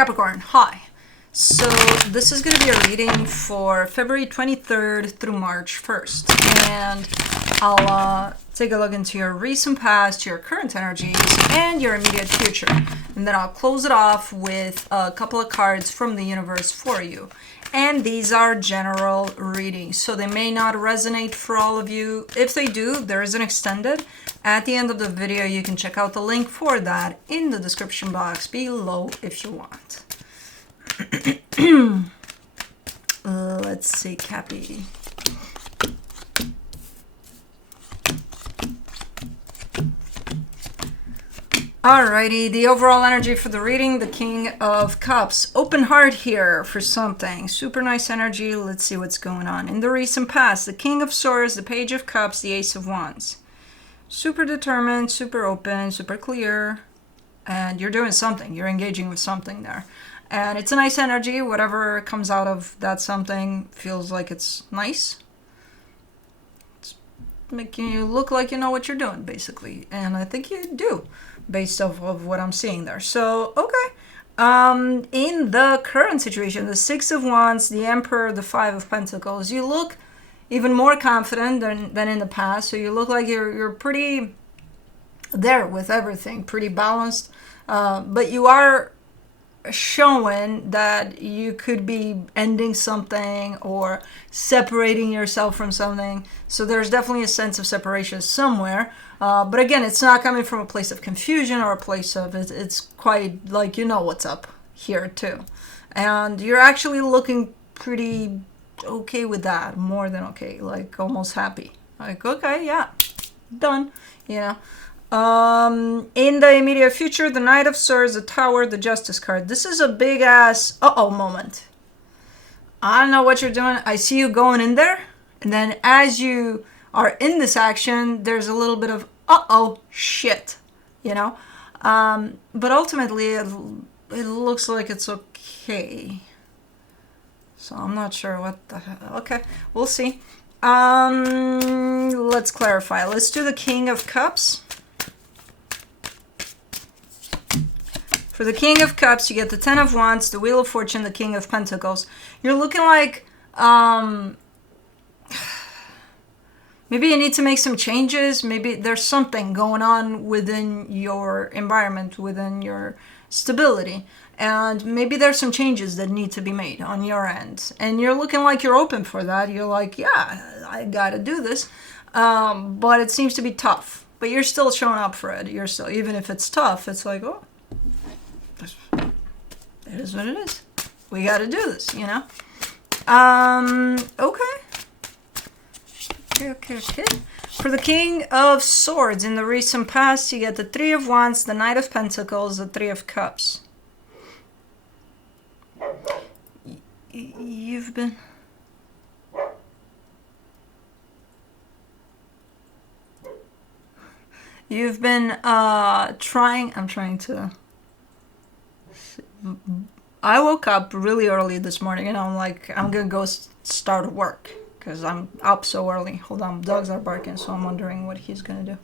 Capricorn, hi. So this is going to be a reading for February 23rd through March 1st. And I'll take a look into your recent past, your current energies, and your immediate future. And then I'll close it off with a couple of cards from the universe for you. And these are general readings, so they may not resonate for all of you. If they do, there is an extended. At the end of the video, you can check out the link for that in the description box below if you want. Let's see, Cappy. Alrighty, the overall energy for the reading, the King of Cups. Open heart here for something. Super nice energy. Let's see what's going on. In the recent past, the King of Swords, the Page of Cups, the Ace of Wands. Super determined, super open, super clear. And you're doing something. You're engaging with something there. And it's a nice energy. Whatever comes out of that something feels like it's nice. It's making you look like you know what you're doing, basically. And I think you do, based off of what I'm seeing there. So, okay. In the current situation, the Six of Wands, the Emperor, the Five of Pentacles, you look even more confident than in the past. So you look like you're pretty there with everything, pretty balanced. But you are showing that you could be ending something or separating yourself from something. So there's definitely a sense of separation somewhere. But again, it's not coming from a place of confusion or a place of it's quite like you know what's up here too. And you're actually looking pretty okay with that, more than okay, like almost happy. Like, okay, yeah, done, you know. In the immediate future, the Knight of Swords, the Tower, the Justice card. This is a big ass uh-oh moment. I don't know what you're doing. I see you going in there. And then as you are in this action, there's a little bit of uh-oh shit, you know. But ultimately, it looks like it's okay. So I'm not sure what the hell. Okay, we'll see. Let's clarify. Let's do the King of Cups. For the King of Cups, you get the Ten of Wands, the Wheel of Fortune, the King of Pentacles. You're looking like maybe you need to make some changes. Maybe there's something going on within your environment, within your stability. And maybe there's some changes that need to be made on your end. And you're looking like you're open for that. You're like, yeah, I got to do this. But it seems to be tough. But you're still showing up for it. You're still, even if it's tough, it's like, oh, it is what it is. We got to do this, you know? Okay. Okay. For the King of Swords, in the recent past, you get the Three of Wands, the Knight of Pentacles, the Three of Cups. You've been... trying... I'm trying to... I woke up really early this morning and I'm like, I'm gonna go start work because I'm up so early. Hold on, dogs are barking, so I'm wondering what he's gonna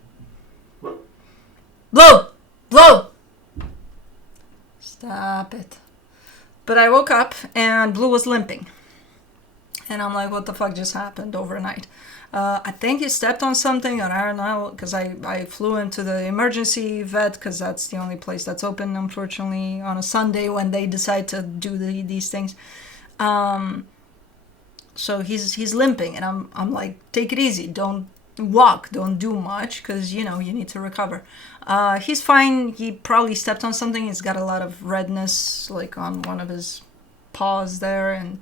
do. Blue! Stop it. But I woke up and Blue was limping. And I'm like, what the fuck just happened overnight? I think he stepped on something, or I don't know, because I flew into the emergency vet, because that's the only place that's open, unfortunately, on a Sunday when they decide to do these things. So he's limping, and I'm like, take it easy, don't walk, don't do much, because, you know, you need to recover. He's fine. He probably stepped on something. He's got a lot of redness, like on one of his paws there, and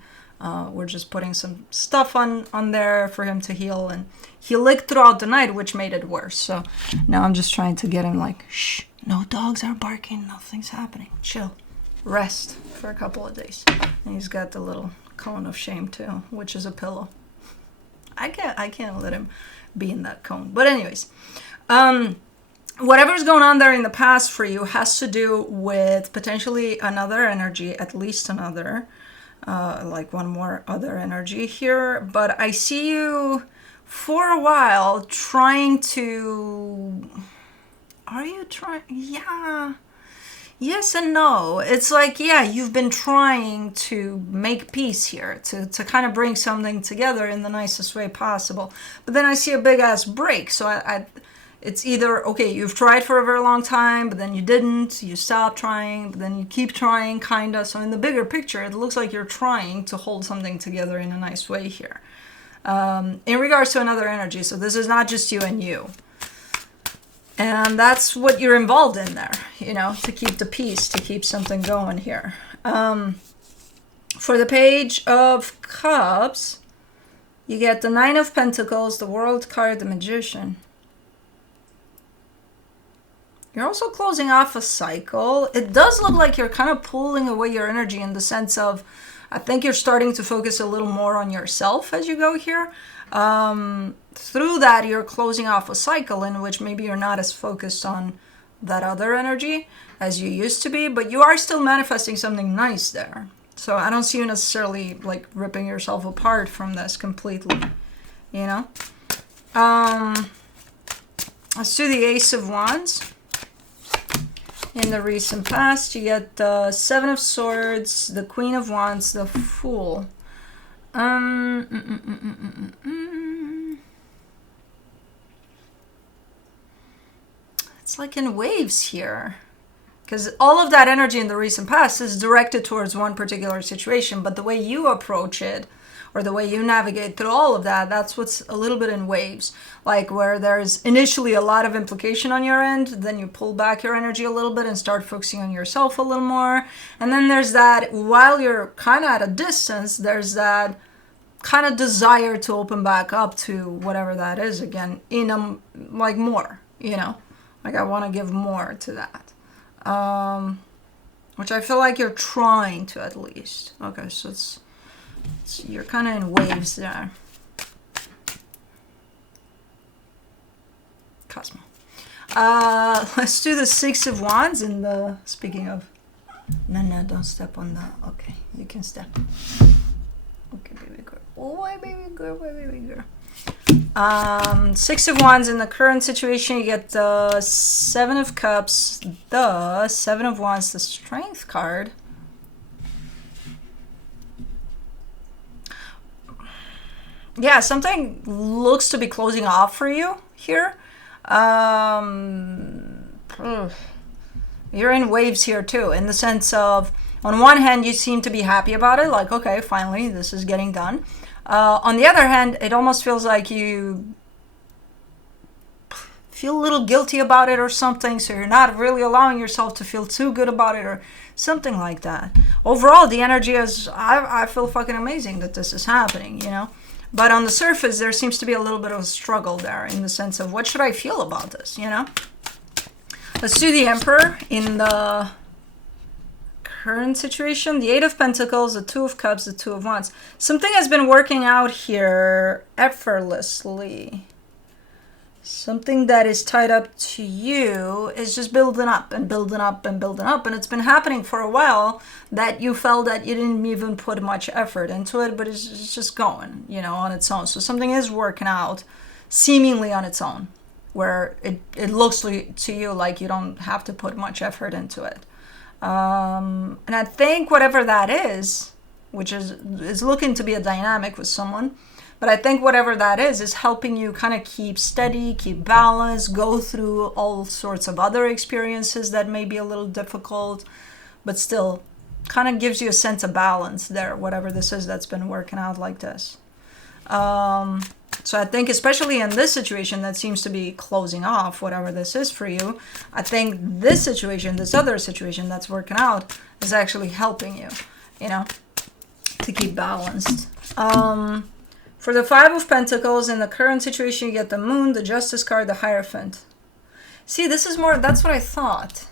we're just putting some stuff on there for him to heal. And he licked throughout the night, which made it worse. So now I'm just trying to get him like, shh, no dogs are barking, nothing's happening. Chill. Rest for a couple of days. And he's got the little cone of shame too, which is a pillow. I can't let him be in that cone. But anyways, whatever's going on there in the past for you has to do with potentially another energy, at least another. Like one more other energy here, but I see you for a while trying to... Are you trying? Yeah, Yes and no. It's like, yeah, you've been trying to make peace here, to kind of bring something together in the nicest way possible. But then I see a big ass break. So it's either, okay, you've tried for a very long time, but then you didn't, you stopped trying, but then you keep trying, kind of. So in the bigger picture, it looks like you're trying to hold something together in a nice way here. In regards to another energy, so this is not just you and you. And that's what you're involved in there, to keep the peace, to keep something going here. For the Page of Cups, you get the Nine of Pentacles, the World card, the Magician. You're also closing off a cycle. It does look like you're kind of pulling away your energy in the sense of, I think you're starting to focus a little more on yourself as you go here. Through that, you're closing off a cycle in which maybe you're not as focused on that other energy as you used to be, but you are still manifesting something nice there. So I don't see you necessarily like ripping yourself apart from this completely, Let's do the Ace of Wands. In the recent past, you get the Seven of Swords, the Queen of Wands, the Fool. It's like in waves here, because all of that energy in the recent past is directed towards one particular situation, but the way you approach it, or the way you navigate through all of that, that's what's a little bit in waves, like where there's initially a lot of implication on your end, then you pull back your energy a little bit and start focusing on yourself a little more, and then there's that, while you're kind of at a distance, there's that kind of desire to open back up to whatever that is again, like more, like I want to give more to that, which I feel like you're trying to at least. Okay, so you're kind of in waves there. Cosmo. Let's do the Six of Wands in the, speaking of, no, don't step on that. Okay, you can step. Okay, baby girl. Oh, baby girl, baby girl. Six of Wands in the current situation, you get the Seven of Cups, the Seven of Wands, the Strength card. Yeah, something looks to be closing off for you here. You're in waves here too, in the sense of, on one hand, you seem to be happy about it, like, okay, finally, this is getting done. On the other hand, it almost feels like you feel a little guilty about it or something, so you're not really allowing yourself to feel too good about it or something like that. Overall, the energy is, I feel fucking amazing that this is happening, But on the surface, there seems to be a little bit of a struggle there in the sense of, what should I feel about this, Let's do the Emperor in the current situation. The Eight of Pentacles, the Two of Cups, the Two of Wands. Something has been working out here effortlessly. Something that is tied up to you is just building up and building up and building up. And it's been happening for a while that you felt that you didn't even put much effort into it, but it's just going, on its own. So something is working out seemingly on its own, where it looks to you like you don't have to put much effort into it. And I think whatever that is, which is looking to be a dynamic with someone, but I think whatever that is helping you kind of keep steady, keep balance, go through all sorts of other experiences that may be a little difficult, but still kind of gives you a sense of balance there, whatever this is that's been working out like this. So I think especially in this situation that seems to be closing off, whatever this is for you, I think this situation, this other situation that's working out is actually helping you, to keep balanced. For the Five of Pentacles, in the current situation, you get the Moon, the Justice card, the Hierophant. See, this is more, that's what I thought.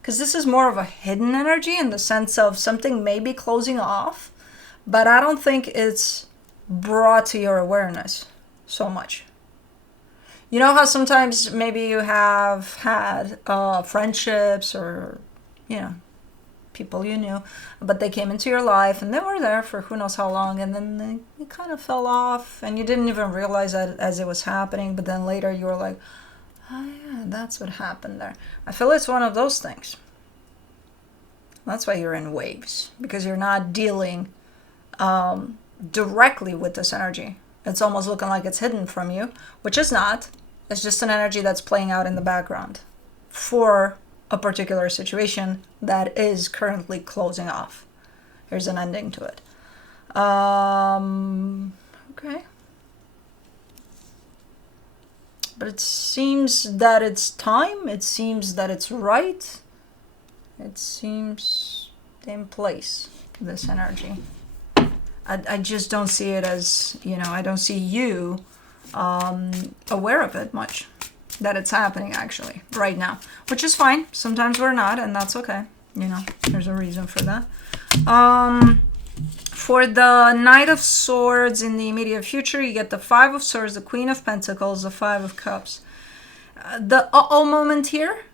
Because this is more of a hidden energy in the sense of something may be closing off, but I don't think it's brought to your awareness so much. You know how sometimes maybe you have had friendships or, people you knew, but they came into your life and they were there for who knows how long, and then they kind of fell off and you didn't even realize that as it was happening, but then later you were like, oh yeah, that's what happened there. I feel it's one of those things. That's why you're in waves, because you're not dealing directly with this energy. It's almost looking like it's hidden from you, which is not. It's just an energy that's playing out in the background for a particular situation that is currently closing off. There's an ending to it. Okay. But it seems that it's time. It seems that it's right. It seems in place, this energy. I just don't see it as, I don't see you aware of it much, that it's happening actually right now, which is fine. Sometimes we're not, and that's okay. There's a reason for that. For the Knight of Swords in the immediate future, you get the Five of Swords, the Queen of Pentacles, the Five of Cups. The uh-oh moment here,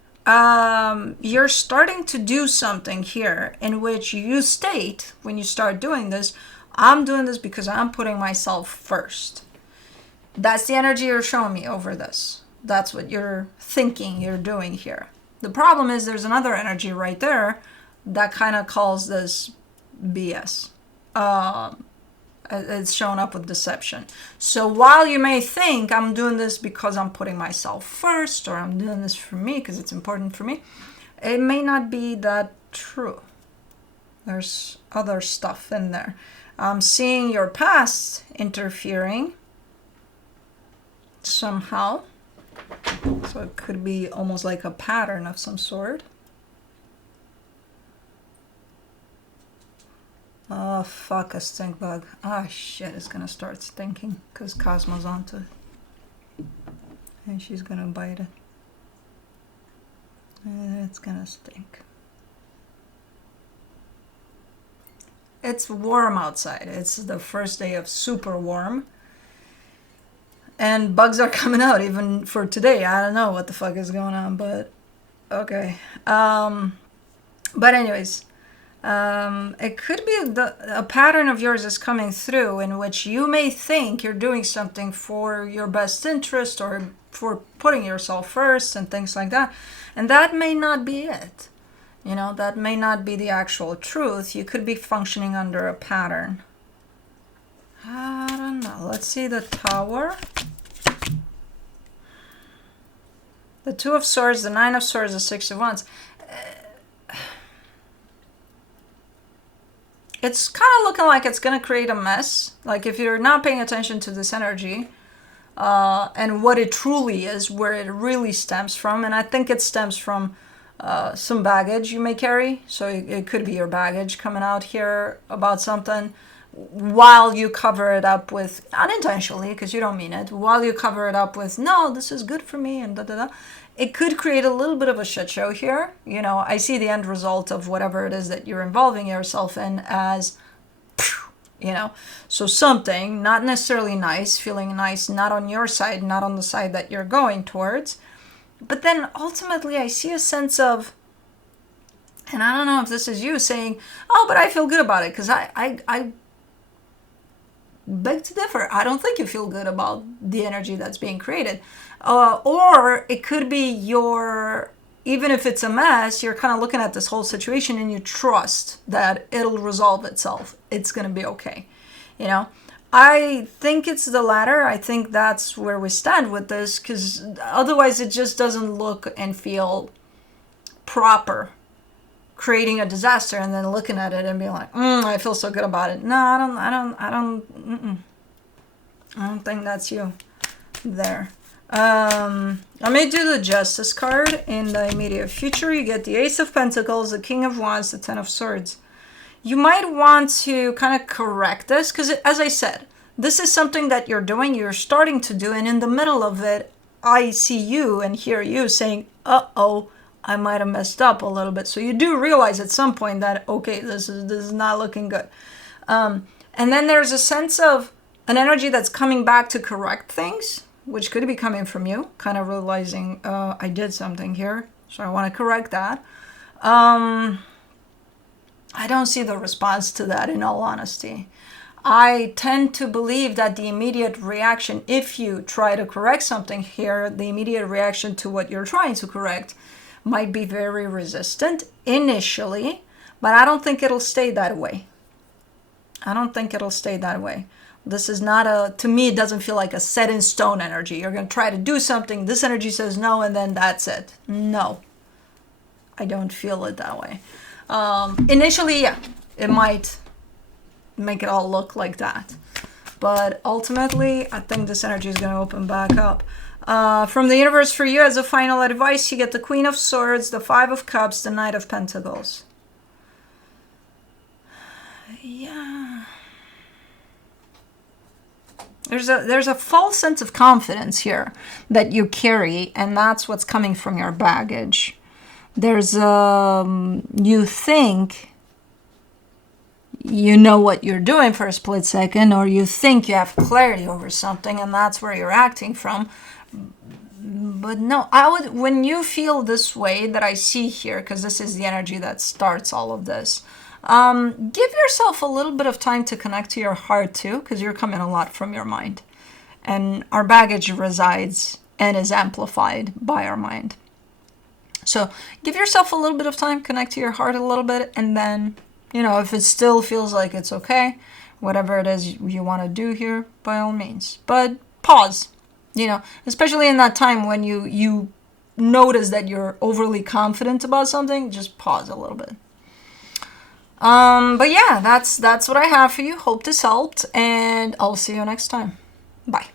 you're starting to do something here in which you state, when you start doing this, I'm doing this because I'm putting myself first. That's the energy you're showing me over this. That's what you're thinking you're doing here. The problem is there's another energy right there that kind of calls this BS. It's shown up with deception. So while you may think I'm doing this because I'm putting myself first, or I'm doing this for me because it's important for me, it may not be that true. There's other stuff in there. I'm seeing your past interfering somehow. So it could be almost like a pattern of some sort. Oh, fuck, a stink bug. Ah, shit, it's gonna start stinking because Cosmo's onto it. And she's gonna bite it. And it's gonna stink. It's warm outside. It's the first day of super warm. And bugs are coming out even for today. I don't know what the fuck is going on, but okay. But anyways, it could be a pattern of yours is coming through in which you may think you're doing something for your best interest or for putting yourself first and things like that. And that may not be it. That may not be the actual truth. You could be functioning under a pattern. I don't know. Let's see the Tower. The Two of Swords, the Nine of Swords, the Six of Wands. It's kind of looking like it's going to create a mess. Like if you're not paying attention to this energy and what it truly is, where it really stems from. And I think it stems from some baggage you may carry. So it could be your baggage coming out here about something while you cover it up with, unintentionally, because you don't mean it, while you cover it up with, no, this is good for me, and da-da-da. It could create a little bit of a shit show here. I see the end result of whatever it is that you're involving yourself in as, so something not necessarily nice, feeling nice, not on your side, not on the side that you're going towards. But then ultimately I see a sense of, and I don't know if this is you saying, oh, but I feel good about it, because I beg to differ. I don't think you feel good about the energy that's being created. Or it could be even if it's a mess, you're kind of looking at this whole situation and you trust that it'll resolve itself. It's going to be okay. I think it's the latter. I think that's where we stand with this, because otherwise it just doesn't look and feel proper. Creating a disaster and then looking at it and being like, I feel so good about it. No, I don't think that's you there. I may do the Justice card in the immediate future. You get the Ace of Pentacles, the King of Wands, the Ten of Swords. You might want to kind of correct this because, as I said, this is something that you're doing, you're starting to do, and in the middle of it, I see you and hear you saying, uh-oh, I might have messed up a little bit. So you do realize at some point that, okay, this is not looking good. And then there's a sense of an energy that's coming back to correct things, which could be coming from you, kind of realizing I did something here, so I want to correct that. I don't see the response to that, in all honesty. I tend to believe that the immediate reaction, if you try to correct something here, the immediate reaction to what you're trying to correct might be very resistant initially, But I don't think it'll stay that way. I don't think it'll stay that way. This is not a, to me, it doesn't feel like a set in stone energy. You're going to try to do something. This energy says no, and then that's it. No, I don't feel it that way. Initially, yeah, it might make it all look like that. But ultimately, I think this energy is going to open back up. From the universe for you, as a final advice, you get the Queen of Swords, the Five of Cups, the Knight of Pentacles. Yeah. There's a false sense of confidence here that you carry, and that's what's coming from your baggage. There's you think you know what you're doing for a split second, or you think you have clarity over something, and that's where you're acting from. But no, when you feel this way that I see here, because this is the energy that starts all of this, give yourself a little bit of time to connect to your heart too, because you're coming a lot from your mind. And our baggage resides and is amplified by our mind. So give yourself a little bit of time, connect to your heart a little bit, and then, if it still feels like it's okay, whatever it is you want to do here, by all means. But pause, especially in that time when you notice that you're overly confident about something, just pause a little bit. But yeah, that's what I have for you. Hope this helped, and I'll see you next time. Bye.